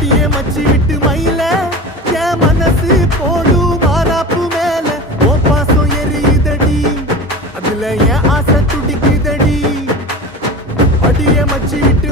அடியே மச்சி விட்டு மயில என் மனசு போடு மாறாப்பு மேல ஓ பாசம் எரியுதடி அதுல என் ஆசை துடிக்குதடி அடியே மச்சி விட்டு